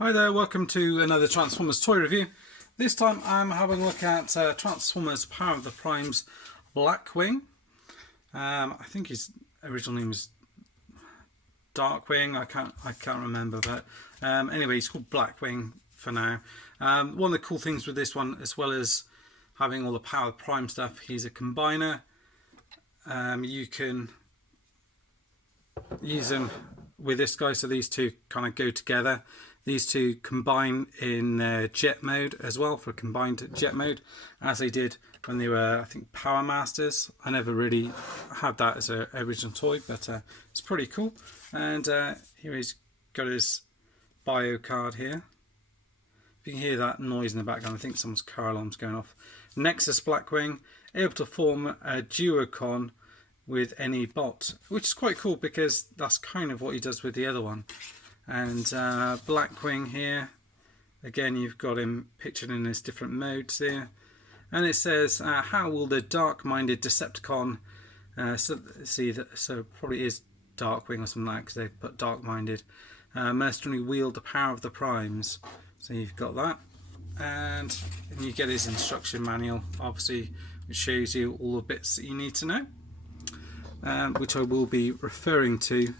Hi there, welcome to another Transformers toy review. This time I'm having a look at Transformers Power of the Primes Blackwing. I think his original name is Darkwing, I can't remember, but anyway, he's called Blackwing for now. One of the cool things with this one, as well as having all the Power of the Prime stuff, he's a combiner. You can use them with this guy, so these two kind of go together. These two combine in jet mode as well, for combined jet mode, as they did when they were, I think, Power Masters. I never really had that as an original toy, but it's pretty cool. And here he's got his bio card here. If you can hear that noise in the background, I think someone's car alarm's going off. Nexus Blackwing, able to form a duocon with any bot, which is quite cool because that's kind of what he does with the other one. And Blackwing here, again you've got him pictured in his different modes here, and it says how will the dark-minded Decepticon, so probably is Darkwing or something like that because they put dark-minded, mercenary wield the power of the primes. So you've got that, and you get his instruction manual, obviously, which shows you all the bits that you need to know, which I will be referring to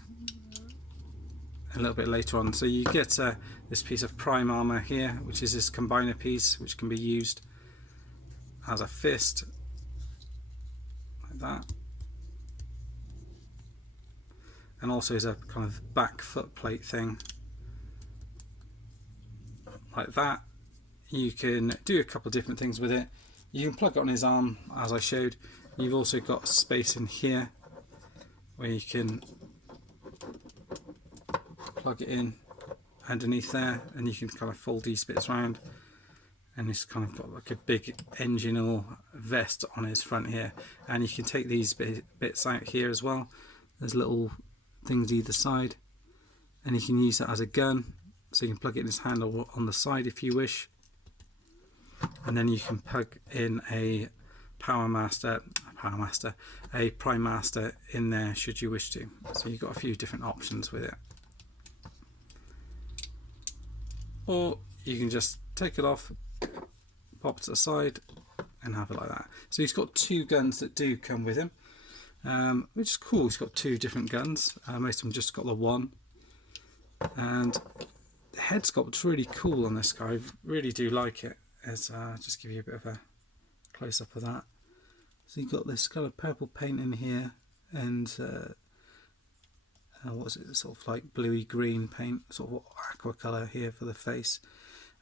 a little bit later on. So you get this piece of prime armor here, which is this combiner piece, which can be used as a fist, like that, and also as a kind of back foot plate thing, like that. You can do a couple of different things with it. You can plug it on his arm, as I showed. You've also got space in here where you can plug it in underneath there, and you can kind of fold these bits around, and it's kind of got like a big engine or vest on his front here, and you can take these bits out here as well. There's little things either side, and you can use that as a gun, so you can plug it in his hand or on the side if you wish, and then you can plug in a Prime Master in there should you wish to. So you've got a few different options with it. Or you can just take it off, pop it to the side, and have it like that. So he's got two guns that do come with him, which is cool. He's got two different guns. Most of them just got the one. And the head sculpt's really cool on this guy. I really do like it. As just give you a bit of a close up of that. So you've got this kind of purple paint in here, and what is it, sort of like bluey green paint, sort of aqua colour here for the face,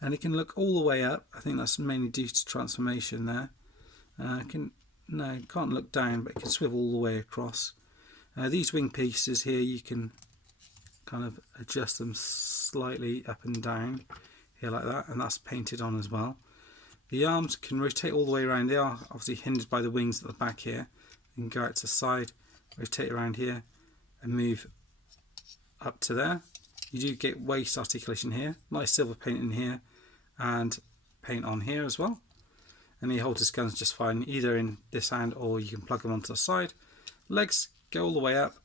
and it can look all the way up. I think that's mainly due to transformation there. Can't look down, but it can swivel all the way across. These wing pieces here, you can kind of adjust them slightly up and down here like that, and that's painted on as well. The arms can rotate all the way around. They are obviously hindered by the wings at the back here. You can go out to the side, rotate around here, and move up to there. You do get waist articulation here, nice silver paint in here, and paint on here as well. And he holds his guns just fine, either in this hand or you can plug them onto the side. Legs go all the way up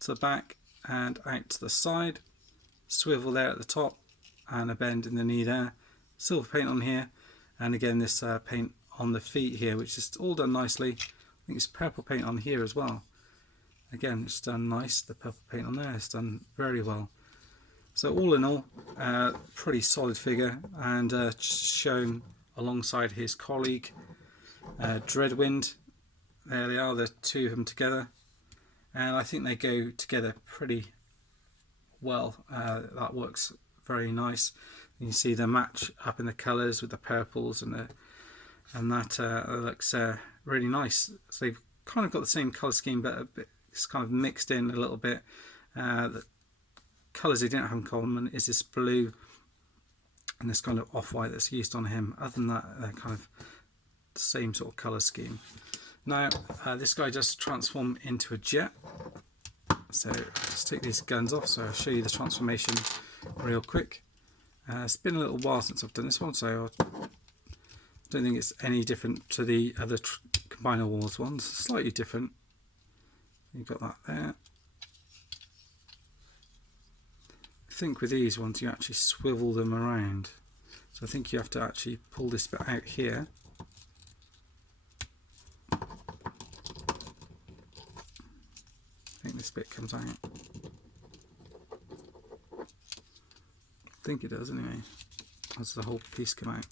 to the back and out to the side. Swivel there at the top and a bend in the knee there. Silver paint on here, and again this paint on the feet here, which is all done nicely. I think it's purple paint on here as well. Again, it's done nice. The purple paint on there is done very well. So all in all, pretty solid figure, and shown alongside his colleague Dreadwind. There they are, the two of them together, and I think they go together pretty well. That works very nice. You can see the match up in the colours with the purples and that looks really nice. So they've kind of got the same colour scheme, but a bit, it's kind of mixed in a little bit. The colours they didn't have in common is this blue and this kind of off-white that's used on him. Other than that, they're kind of the same sort of colour scheme. Now, this guy does transform into a jet. So I'll just take these guns off, so I'll show you the transformation real quick. It's been a little while since I've done this one, so I don't think it's any different to the other Combiner Wars ones. Slightly different. You've got that there. think with these ones you actually swivel them around. So I think you have to actually pull this bit out here. I think this bit comes out. I think it does anyway. As the whole piece come out.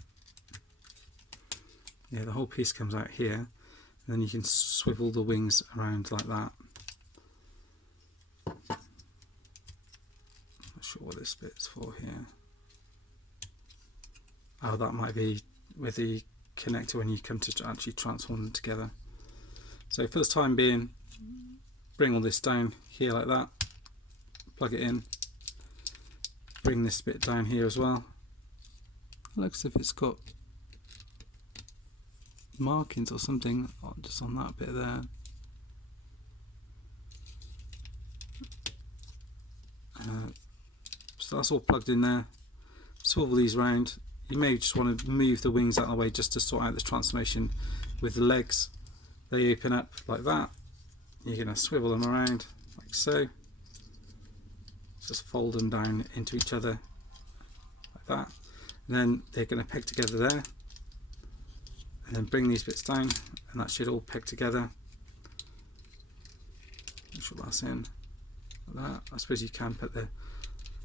Yeah, the whole piece comes out here, and then you can swivel the wings around like that. Not sure what this bit's for here. Oh, that might be with the connector when you come to actually transform them together. So for the time being, bring all this down here like that, plug it in, bring this bit down here as well. It looks as if it's got markings or something just on that bit there. So that's all plugged in there. Swivel these round. You may just want to move the wings out of the way just to sort out the transformation with the legs. They open up like that. You're going to swivel them around like so. Just fold them down into each other like that. And then they're going to peg together there. And then bring these bits down, and that should all peg together. Make sure that's in like that. I suppose you can put the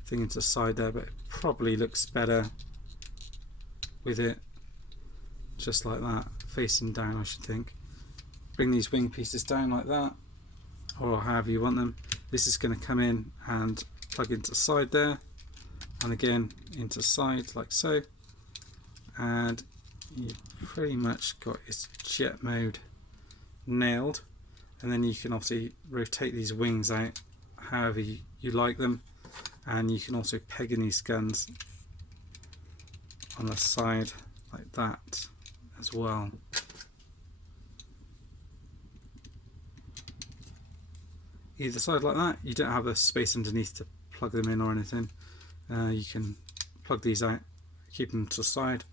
thing into the side there, but it probably looks better with it just like that, facing down, I should think. Bring these wing pieces down like that, or however you want them. This is going to come in and plug into the side there, and again into the side like so, and you've pretty much got its jet mode nailed. And then you can obviously rotate these wings out however you like them, and you can also peg in these guns on the side like that as well. Either side like that. You don't have a space underneath to plug them in or anything. You can plug these out, keep them to the side,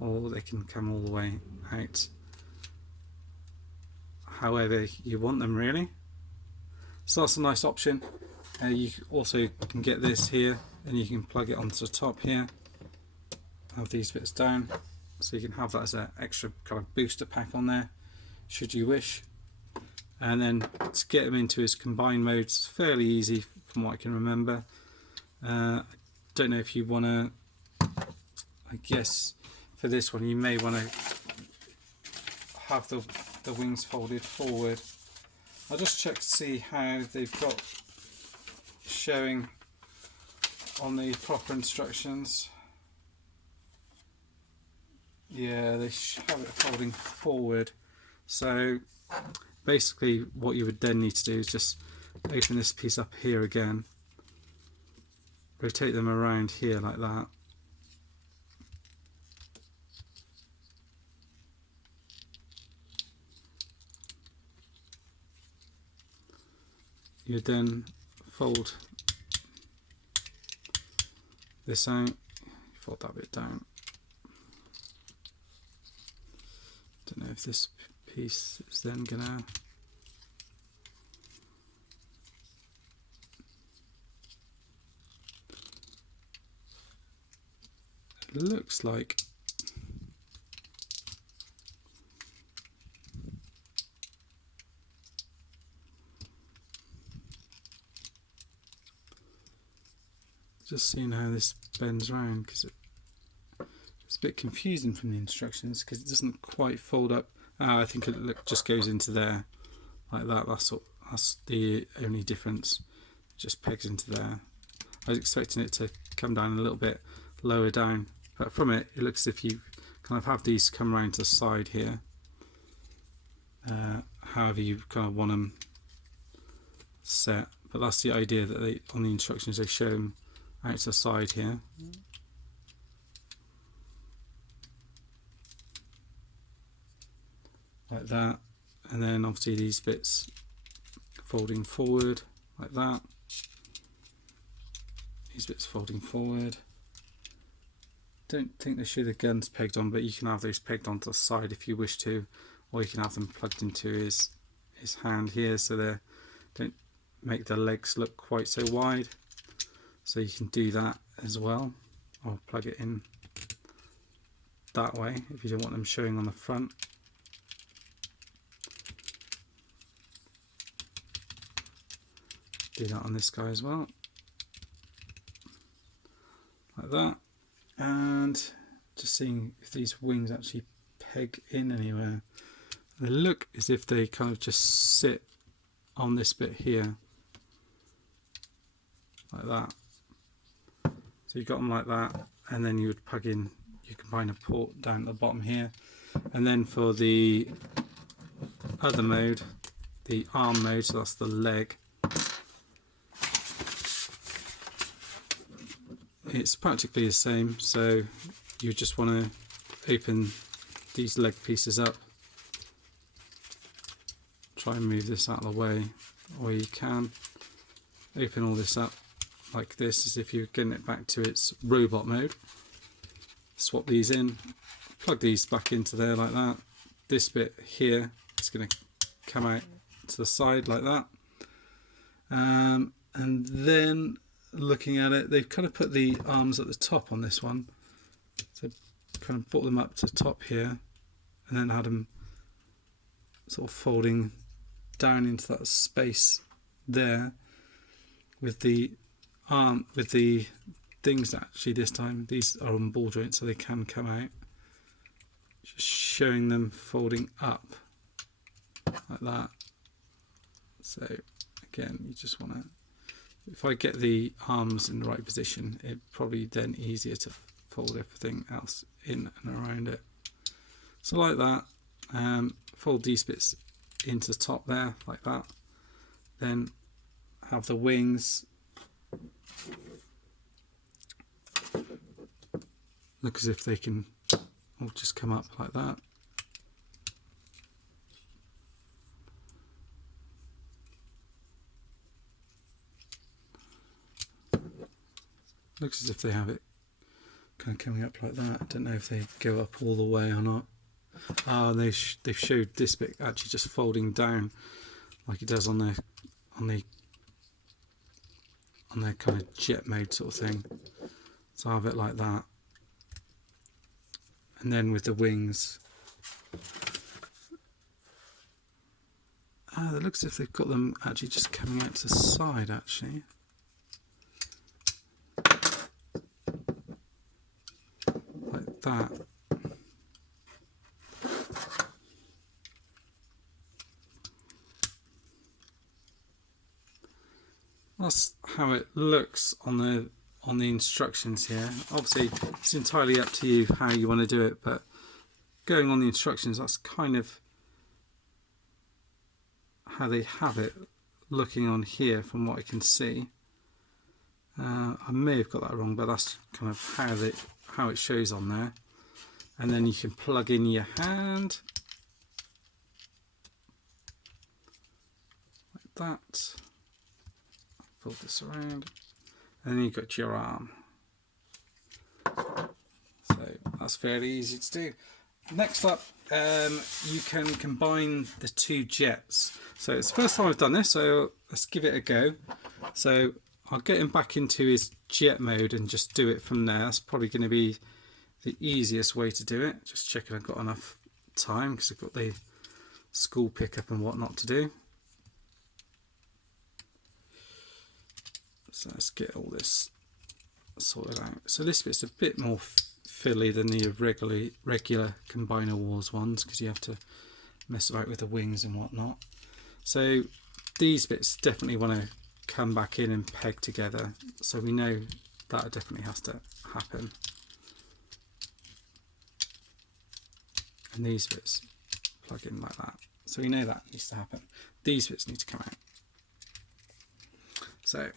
or they can come all the way out however you want them really. So that's a nice option. You also can get this here, and you can plug it onto the top here, have these bits down, so you can have that as an extra kind of booster pack on there should you wish. And then to get them into his combined mode, it's fairly easy from what I can remember. I don't know if you want to, I guess for this one you may want to have the wings folded forward. I'll just check to see how they've got showing on the proper instructions. Yeah, they have it folding forward. So basically what you would then need to do is just open this piece up here again, rotate them around here like that, you then fold this out, fold that bit down. Don't know if this piece is then gonna, it looks like just seeing how this bends around, because it's a bit confusing from the instructions because it doesn't quite fold up. I think it just goes into there like that. That's the only difference. It just pegs into there. I was expecting it to come down a little bit lower down, but from it looks as if you kind of have these come around to the side here, however you kind of want them set. But that's the idea, that they, on the instructions, they show them out to the side here. Like that, and then obviously these bits folding forward like that, these bits folding forward. Don't think they show the guns pegged on, but you can have those pegged onto the side if you wish to, or you can have them plugged into his hand here so they don't make the legs look quite so wide. So you can do that as well, or plug it in that way if you don't want them showing on the front. Do that on this guy as well, like that. And just seeing if these wings actually peg in anywhere. They look as if they kind of just sit on this bit here, like that. So you've got them like that, and then you would plug in your combiner port down at the bottom here. And then for the other mode, the arm mode, so that's the leg, it's practically the same. So you just want to open these leg pieces up, try and move this out of the way, or you can open all this up like this as if you're getting it back to its robot mode. Swap these in, plug these back into there like that. This bit here is going to come out to the side like that. And then looking at it, they've kind of put the arms at the top on this one. So kind of brought them up to the top here, and then had them sort of folding down into that space there with the arm, with the things. Actually this time these are on ball joints, so they can come out, just showing them folding up like that. So again, you just want to, if I get the arms in the right position, it probably then easier to fold everything else in and around it. So like that, fold these bits into the top there like that, then have the wings look as if they can all just come up like that. Looks as if they have it kind of coming up like that. I don't know if they go up all the way or not. Ah, they've showed this bit actually just folding down like it does on their kind of jet mode sort of thing. So I have it like that. And then with the wings, it looks as if they've got them actually just coming out to the side actually. Like that. That's how it looks on the instructions here. Obviously it's entirely up to you how you want to do it, but going on the instructions, that's kind of how they have it looking on here from what I can see. I may have got that wrong, but that's kind of how it shows on there. And then you can plug in your hand like that. Fold this around, and then you've got your arm. So that's fairly easy to do. Next up, you can combine the two jets. So it's the first time I've done this, so let's give it a go. So I'll get him back into his jet mode and just do it from there. That's probably going to be the easiest way to do it. Just checking I've got enough time because I've got the school pickup and whatnot to do. So let's get all this sorted out. So this bit's a bit more fiddly than the regular Combiner Wars ones because you have to mess about with the wings and whatnot. So these bits definitely want to come back in and peg together. So we know that definitely has to happen. And these bits plug in like that. So we know that needs to happen. These bits need to come out. So,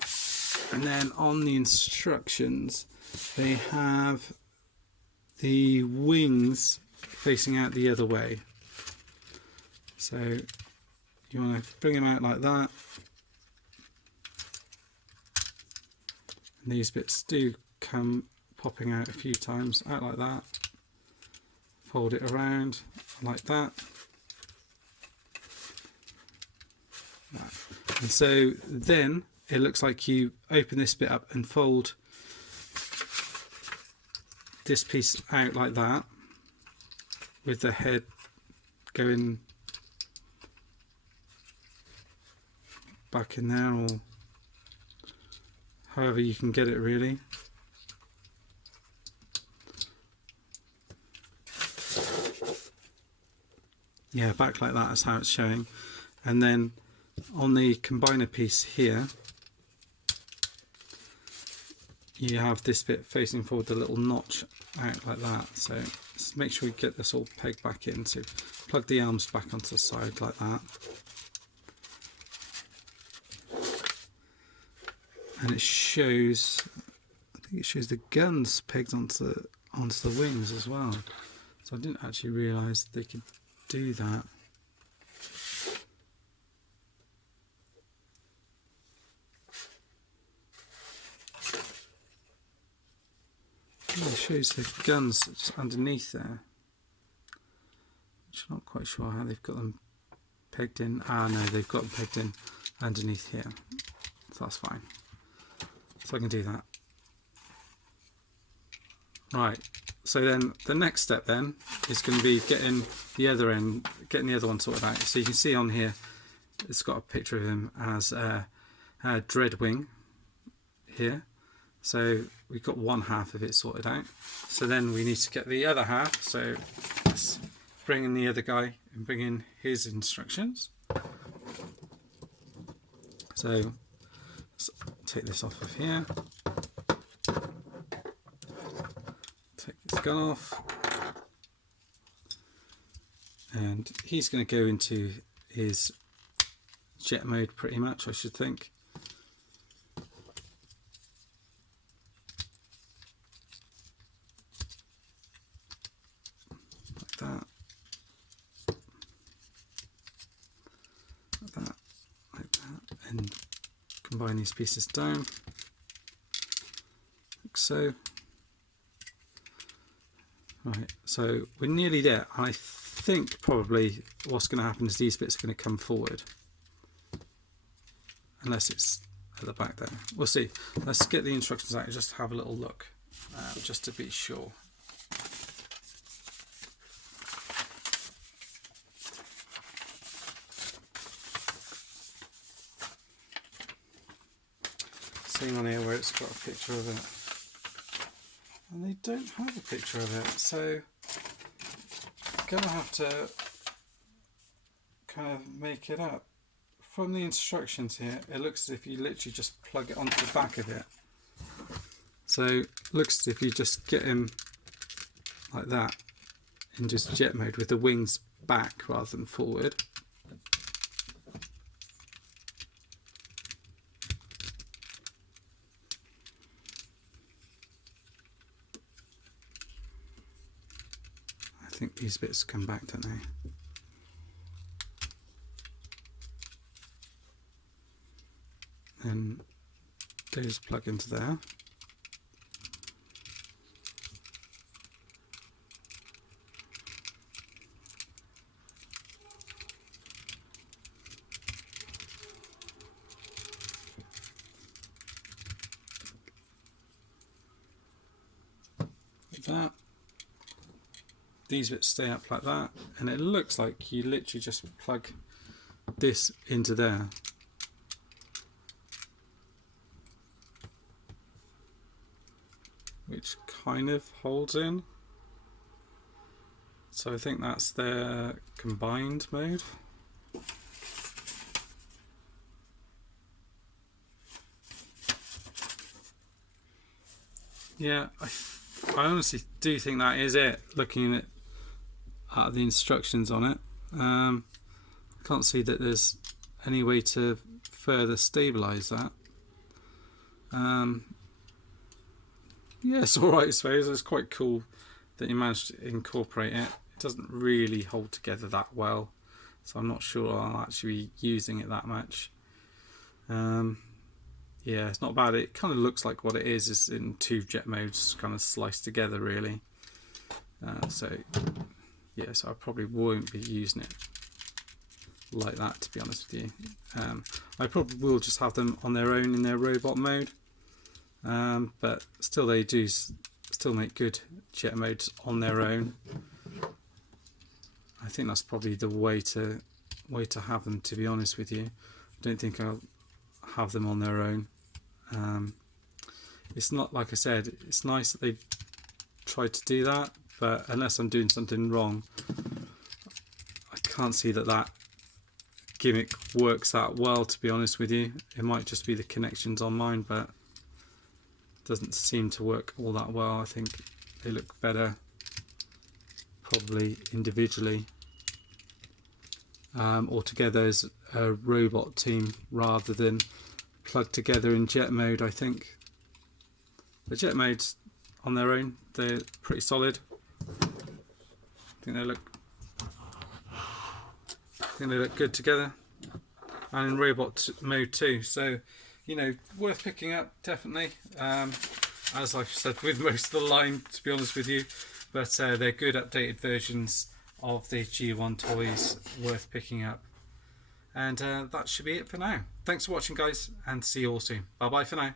and then on the instructions, they have the wings facing out the other way. So you want to bring them out like that. And these bits do come popping out a few times, out like that. Fold it around like that. And so then it looks like you open this bit up and fold this piece out like that, with the head going back in there, or however you can get it really. Yeah, back like that is how it's showing. And then on the combiner piece here, you have this bit facing forward, the little notch out like that. So let's make sure we get this all pegged back in. So plug the arms back onto the side like that. And it shows, I think it shows the guns pegged onto the wings as well. So I didn't actually realise they could do that. It shows the guns just underneath there, which I'm not quite sure how they've got them pegged in. Ah no, they've got them pegged in underneath here, so that's fine. So I can do that. Right, so then the next step then is going to be getting the other one sorted out. So you can see on here it's got a picture of him as a Dreadwing here. So we've got one half of it sorted out. So then we need to get the other half. So let's bring in the other guy and bring in his instructions. So let's take this off of here. Take this gun off. And he's going to go into his jet mode pretty much, I should think. That, like that, and combine these pieces down, like so. Right, so we're nearly there. I think probably what's going to happen is these bits are going to come forward, unless it's at the back there. We'll see. Let's get the instructions out and just have a little look, just to be sure. Seeing on here where it's got a picture of it, and they don't have a picture of it, so I'm gonna have to kind of make it up. From the instructions here, it looks as if you literally just plug it onto the back of it. So it looks as if you just get him like that in just jet mode with the wings back rather than forward. I think these bits come back, don't they? And those plug into there. Like that. These bits stay up like that, and it looks like you literally just plug this into there. Which kind of holds in. So I think that's their combined mode. Yeah, I honestly do think that is it, looking at the instructions on it. I can't see that there's any way to further stabilise that. Yeah, it's alright, I suppose. It's quite cool that you managed to incorporate it. It doesn't really hold together that well, so I'm not sure I'll actually be using it that much. Yeah, it's not bad. It kind of looks like what it is in two jet modes kind of sliced together really. So yeah, so I probably won't be using it like that, to be honest with you. I probably will just have them on their own in their robot mode, but still they do still make good jet modes on their own. I think that's probably the way to have them, to be honest with you. I don't think I'll have them on their own. It's not, like I said, it's nice that they've tried to do that, but unless I'm doing something wrong, I can't see that gimmick works that well, to be honest with you. It might just be the connections on mine, but it doesn't seem to work all that well. I think they look better probably individually, or together as a robot team rather than plugged together in jet mode. I think the jet modes on their own, they're pretty solid. I think they look good together, and in robot mode too. So, you know, worth picking up, definitely. As I've said with most of the line, to be honest with you, but they're good updated versions of the G1 toys, worth picking up. And that should be it for now. Thanks for watching, guys, and see you all soon. Bye bye for now.